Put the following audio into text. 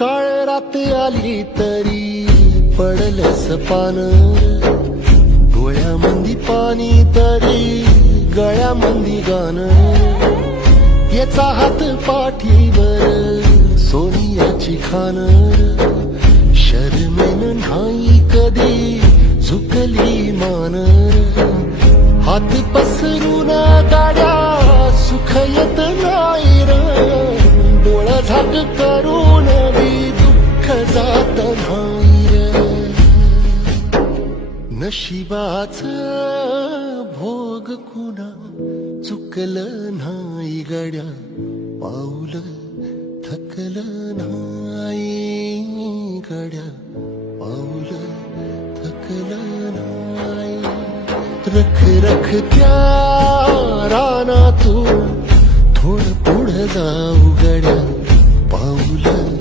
काळ रात आली तरी पडलंस पान, डोळ्यामंदी पाणी तरी गळ्यामंदी गाणं, याचा हात पाठीवर सोनियाची खान, शर्मेन नाही कधी झुकली मान, हात पसरून गाड्या सुख येत नाही र, डोळा झाक करून बी दुःख जात नाही र, नशिबाच भोग कुणा चुकलं नाही गड्या, पाऊल थकलं नाही गड्या, पाऊल थकलं नाही, रख रख त्या रानातून थोडं पुढं जाऊ गड्या,